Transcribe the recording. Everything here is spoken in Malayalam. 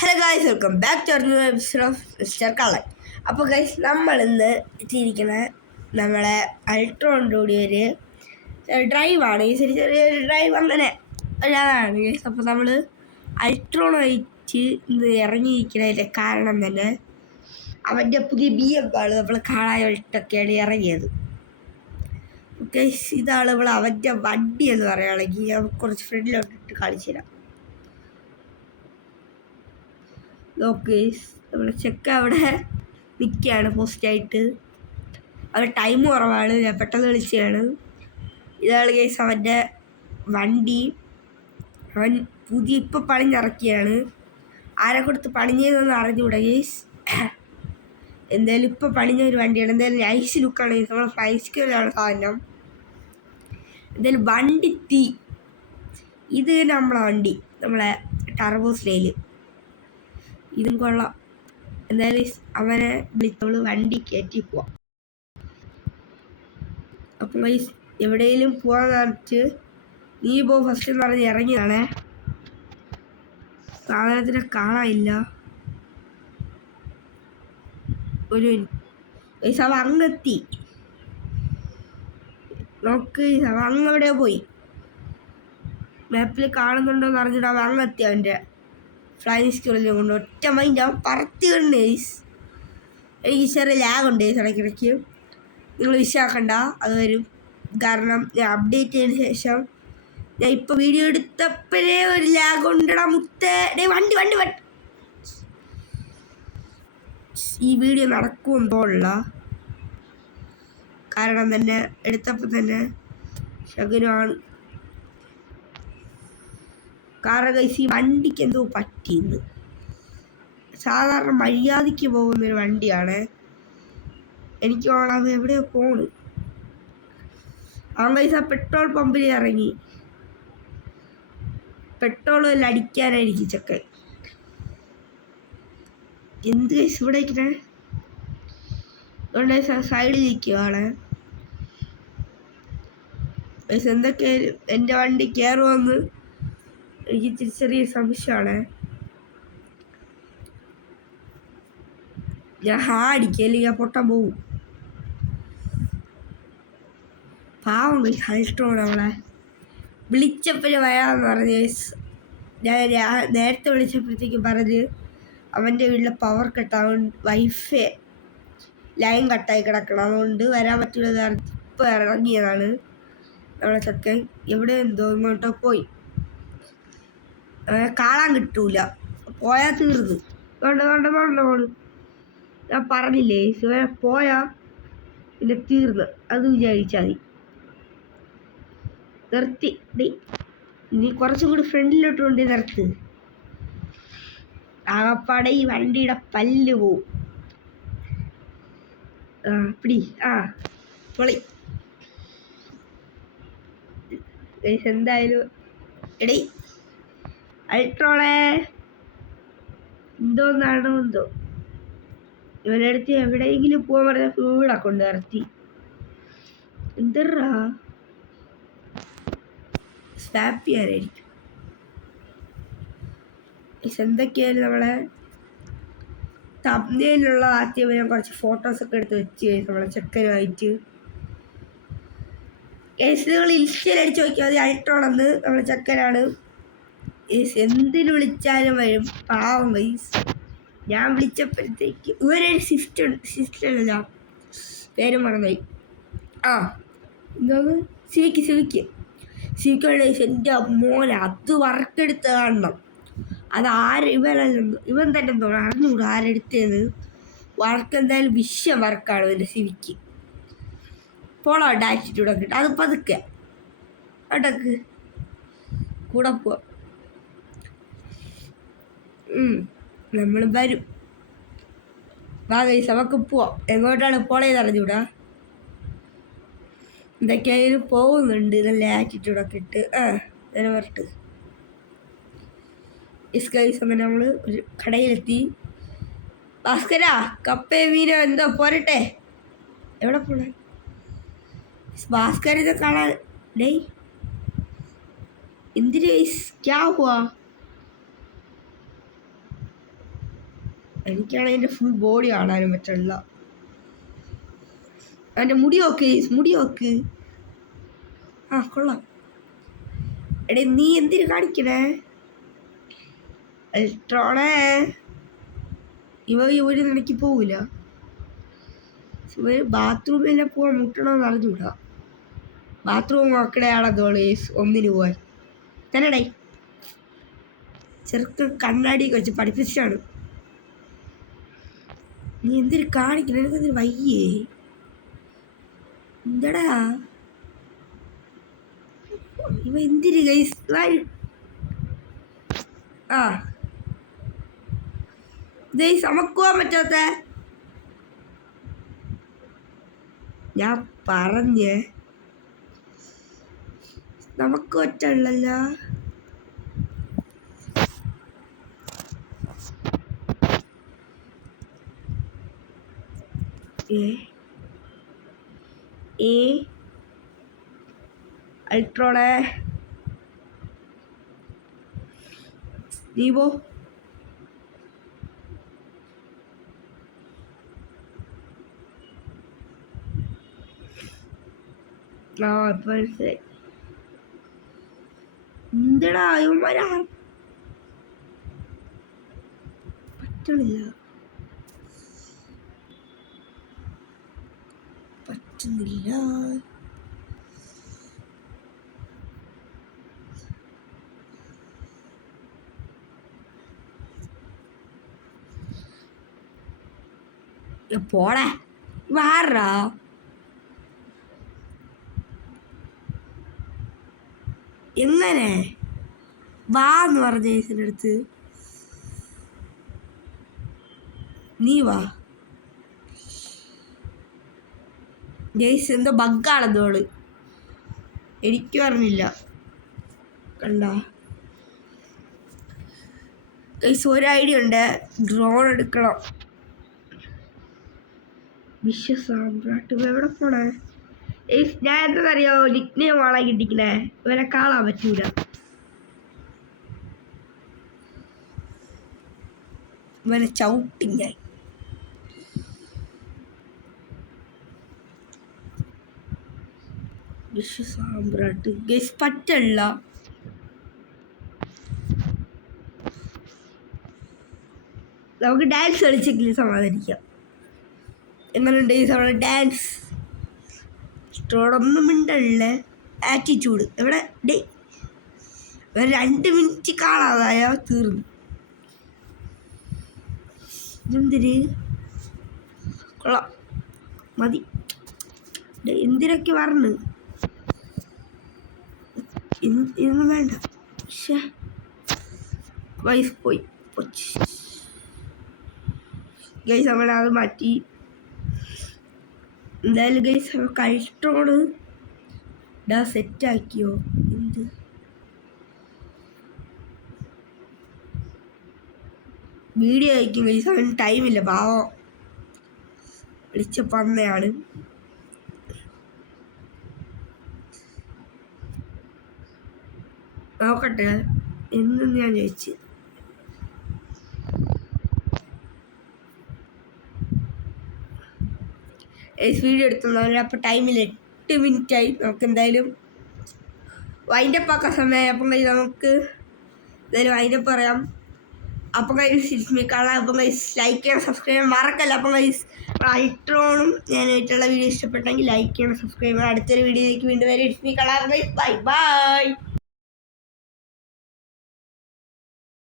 Hello guys, welcome back to new episode of mister കള്ളൻ. അപ്പോൾ ഗൈസ്, നമ്മൾ ഇന്ന് എത്തിയിരിക്കുന്ന നമ്മളെ അൾട്രോണിൻ്റെ കൂടി ഒരു ഡ്രൈവാണ്. ഈ ചെറിയൊരു ഡ്രൈവ് അങ്ങനെ ഒരാളാണ് ഗൈസ്. അപ്പോൾ നമ്മൾ അൾട്രോണായിട്ട് ഇന്ന് ഇറങ്ങിയിരിക്കുന്നതിൻ്റെ കാരണം തന്നെ അവൻ്റെ പുതിയ BM നമ്മൾ കാണാനായിട്ടൊക്കെയാണ് ഇറങ്ങിയത്. ഗൈസ്, ഇതാണ് അവൻ്റെ വണ്ടി എന്ന് പറയുകയാണെങ്കിൽ നമുക്ക് കുറച്ച് ഫ്രണ്ടിലോട്ടിട്ട് കളിച്ചു തരാം. നോക്ക്, നമ്മുടെ ചെക്ക അവിടെ നിൽക്കുകയാണ് പോസ്റ്റായിട്ട്. അവൻ ടൈം കുറവാണ്, ഞാൻ പെട്ടെന്ന് വിളിച്ചതാണ്. ഇതാണ് കേസ് അവൻ്റെ വണ്ടി. അവൻ പുതിയ ഇപ്പം പണിഞ്ഞിറക്കിയാണ്. ആരെ കൊടുത്ത് പണിഞ്ഞതെന്ന് അറിഞ്ഞുകൂടാ കേസ്. എന്തായാലും ഇപ്പം പണിഞ്ഞ ഒരു വണ്ടിയാണ്. എന്തായാലും നൈസ് ലുക്കാണ് കേസ്. നമ്മളെ ഫ്ലൈസ്കിലാണ് സാധനം. എന്തായാലും വണ്ടി ഇത് നമ്മളെ വണ്ടി, നമ്മളെ ടർബോ സ്റ്റൈല്. ഇതും കൊള്ളാം. എന്തായാലും അവനെ വിളിച്ചോളൂ, വണ്ടി കയറ്റി പോവാം. അപ്പം എവിടെയെങ്കിലും പോകാൻ കാണിച്ച് നീ ഫസ്റ്റ് എന്ന് പറഞ്ഞ് ഇറങ്ങിയതാണേ. സാധനത്തിനെ കാണാനില്ല. ഒരു അവ അങ്ങെത്തി. നോക്ക്, അവ അങ്ങെവിടെയോ പോയി. മാപ്പിൽ കാണുന്നുണ്ടോയെന്ന് അറിഞ്ഞിട്ട് അവ അങ്ങെത്തി. അവൻ്റെ ഫ്ലൈങ് സ്കൂളിൽ കൊണ്ട് ഒറ്റ മൈൻഡ് അവൻ പറത്തിയുണ്ട്. എനിക്ക് ചെറിയ ലാഗുണ്ട് ഇടയ്ക്കിടയ്ക്ക്. നിങ്ങൾ വിശ്വാസക്കണ്ട, അത് വരും. കാരണം ഞാൻ അപ്ഡേറ്റ് ചെയ്തതിന് ശേഷം ഞാൻ ഇപ്പോൾ വീഡിയോ എടുത്തപ്പോഴേ ഒരു ലാഗ് ഉണ്ടടാ മുത്തേ. വണ്ടി വണ്ടി വണ്ടി ഈ വീഡിയോ നടക്കുമെന്ന് തോന്നില്ല. കാരണം തന്നെ എടുത്തപ്പോൾ തന്നെ ശകുനമാണ്. കാരണം ഈ വണ്ടിക്ക് എന്തോ പറ്റിയെന്ന്. സാധാരണ മര്യാദയ്ക്ക് പോകുന്നൊരു വണ്ടിയാണ്. എനിക്ക് വേണം എവിടെയോ പോണ്. അവൻ ആ പെട്രോൾ പമ്പിൽ ഇറങ്ങി. പെട്രോൾ എല്ലാം അടിക്കാനായിരിക്കും ചെക്കൻ. എന്ത് കേസ് ഇവിടെ ഇരിക്കണേ. അതുകൊണ്ട് സൈഡിൽ ഇരിക്കുകയാണ്. എന്തൊക്കെയായാലും എൻ്റെ വണ്ടി കയറുമെന്ന് എനിക്ക് ചെറിയ സംശയമാണ്. ഞാൻ അടിക്കുക, അല്ലെങ്കിൽ ഞാൻ പൊട്ടാൻ പോവും. പാവം അൾട്രോൺ അവളെ വിളിച്ചപ്പോഴും വരാമെന്ന് പറഞ്ഞ് ഞാൻ നേരത്തെ വിളിച്ചപ്പോഴത്തേക്കും പറഞ്ഞ് അവൻ്റെ വീട്ടിലെ പവർ കട്ടാവും, വൈഫൈ ലൈൻ കട്ടായി കിടക്കണം, അതുകൊണ്ട് വരാൻ പറ്റില്ല. ഇപ്പോൾ ഇറങ്ങിയതാണ് നമ്മളെ ചെക്കൻ. എവിടെ എന്തോ ഇങ്ങോട്ടോ പോയി. കാണാൻ കിട്ടൂല, പോയാൽ തീർന്നു. വേണ്ട ഞാൻ പറഞ്ഞില്ലേ, ഇവരെ പോയാൽ പിന്നെ തീർന്ന്. അത് വിചാരിച്ചാൽ മതി. നിർത്തി. നീ കുറച്ചും കൂടി ഫ്രണ്ടിലോട്ട് കൊണ്ട് നിർത്ത്. ആകപ്പാടെ ഈ വണ്ടിയുടെ പല്ല് പോവും. പിടി. പൊളി. എന്തായാലും എടേ അൾട്രോളെ എന്തോന്നാണോ എന്തോ ഇവനടുത്ത് എവിടെയെങ്കിലും പോകാൻ പറഞ്ഞ ഇവിടെ കൊണ്ട് നിർത്തി. എന്തറാ സ്നാപ്പ് ചെയ്യാനായിരിക്കും. എന്തൊക്കെയായാലും നമ്മളെ തമ്പ്നെയിലുള്ള ആദ്യം ഞാൻ കുറച്ച് ഫോട്ടോസൊക്കെ എടുത്ത് വെച്ച് നമ്മളെ ചെക്കനുമായിട്ട്. നിങ്ങൾ ഇൻസ്റ്റയിൽ അടിച്ച് നോക്കിയാൽ മതി, അൾട്രോണെന്ന് നമ്മളെ ചെക്കനാണ്. എന്തിനു വിളിച്ചാലും വരും. പാവം വൈസ്. ഞാൻ വിളിച്ചപ്പോഴത്തേക്ക് ഇവരൊരു സിസ്റ്റല്ല, പേര് മറന്നുപോയി. എന്തോന്ന് സിവിക്ക് എൻ്റെ മോനെ അത് വർക്കെടുത്ത് കാണണം. അത് ഇവൻ തന്നെ തോന്നുന്നു, അറിഞ്ഞുകൂടാ ആരെടുത്തേന്ന്. വർക്ക് എന്തായാലും വർക്കാണ് ഇവൻ്റെ സിവിക്ക്. പോളോ ആറ്റിറ്റ്യൂഡൊക്കെ ഇട്ട് അത് പതുക്കെ അടക്ക് കൂടെ പോവാം. നമ്മൾ വരും. വാ ഗൈസ്, നമുക്ക് പോവാം. എങ്ങോട്ടാണ് പോളേന്ന് അറിഞ്ഞൂടാ. എന്തൊക്കെയായാലും പോകുന്നുണ്ട് നല്ല ആറ്റിറ്റ്യൂഡൊക്കെ ഇട്ട്. അങ്ങനെ പറഞ്ഞിട്ട് ഗൈസ് അങ്ങനെ നമ്മൾ ഒരു കടയിലെത്തി. ഭാസ്കരാ, കപ്പേ മീനോ എന്തോ പോരട്ടെ. എവിടെ പോണേ ഭാസ്കർ? ഇത് കാണാൻ എന്തിന് ക്യാ ഹുവാ? എനിക്കാണെങ്കിൽ എൻ്റെ ഫുൾ ബോഡി കാണാനും പറ്റില്ല. എൻ്റെ മുടി നോക്ക്. ആ കൊള്ളാം. എടേ നീ എന്തിനു കാണിക്കണേ അൾട്രോണേ? ഇവര് നിനക്ക് പോവില്ല. ഇവര് ബാത്റൂമിലെല്ലാം പോവാൻ മുട്ടണമെന്ന് അറിഞ്ഞൂടാ. ബാത്റൂം നോക്കണയാളെന്തോള് ഒന്നിന് പോവാൻ തന്നെടേ. ചെറുക്കൻ കണ്ണാടിയൊക്കെ വെച്ച് പഠിപ്പിച്ചാണ്. നീ എന്തിനു കാണിക്കണ? എനിക്കെന്തിനു വയ്യേ? എന്താടാ ഇവ എന്തിന് ഗൈസ്? ആ ഗൈസ് അമക്കുവാൻ പറ്റാത്ത ഞാൻ പറഞ്ഞേ നമുക്ക് ഒറ്റല്ലോ. അൾട്രോണേ നീ പോ. ആ ഇപ്പൊ മനസ്സിലായി. എന്തടാ ഇവന്മാരാ പറ്റണില്ല. പോടെ വാറാ. എങ്ങനെ വാന്ന് പറഞ്ഞ ജെയ്സിൻ്റെ അടുത്ത് നീ വാ. ജെയ്സ് എന്തോ ബഗ്ഗാണെന്നോള് എനിക്ക് പറഞ്ഞില്ല. കണ്ട ജെയ്സ് ഒരു ഐഡിയ ഉണ്ട്. ഡ്രോൺ എടുക്കണം. വിശ്വസാമ്രാട്ട് എവിടെ പോണേ? ഞാൻ എന്താണെന്നറിയോ നിക്നെയിം ആളെ കിട്ടിക്കണേ. ഇവരെ കാണാൻ പറ്റൂല. ഇവരെ ചവിട്ടി ഞാൻ. വിശ്വസാമ്രാട്ട് ഗൈസ് പറ്റല്ല. നമുക്ക് ഡാൻസ് കളിച്ചെങ്കിലും സമാധാനിക്കാം. എങ്ങനെയുണ്ട് ഈ സമയം ഡാൻസ്? ഇഷ്ടോടൊന്നും മിണ്ടല്ലേ. ആറ്റിറ്റ്യൂഡ് എവിടെ ഡേ? 2 മിനിറ്റ് കാണാതായ തീർന്നു. ഇതെന്തിര് കൊള്ളാം മതി. എന്തിനൊക്കെ പറഞ്ഞു ഇതൊന്നും വേണ്ട. പക്ഷേ വൈഫ് പോയി ഗൈസ് നമ്മൾ അത് മാറ്റി. എന്തായാലും ഗൈസ് നമുക്ക് അൾട്രോണ് സെറ്റാക്കിയോ? എന്ത് വീഡിയോ അയക്കും ഗൈസ്. അവന് ടൈമില്ല പാവം. വിളിച്ച പന്നയാണ്. നോക്കട്ടെ എന്ന് ഞാൻ ചോദിച്ചു. വീഡിയോ എടുത്തുള്ളവർ അപ്പോൾ ടൈമിൽ 8 മിനിറ്റായി. നമുക്ക് എന്തായാലും വൈൻഡപ്പ് ആക്കാൻ സമയമായി. അപ്പം കൈ നമുക്ക് എന്തായാലും വൈൻഡപ്പ് പറയാം. അപ്പം കൈസ് ഇസ്മിക്കാളെ അപ്പം കൈസ് ലൈക്ക് ചെയ്യണം, സബ്സ്ക്രൈബ് ചെയ്യാൻ മറക്കല്ല. അപ്പം കൈസ് അൾട്രോണും ഞാനായിട്ടുള്ള വീഡിയോ ഇഷ്ടപ്പെട്ടെങ്കിൽ ലൈക്ക് ചെയ്യണം, സബ്സ്ക്രൈബ് ചെയ്യണം. അടുത്തൊരു വീഡിയോയിലേക്ക് വീണ്ടും വരെ ഇസ്മിക്കാളെ. Bye bye.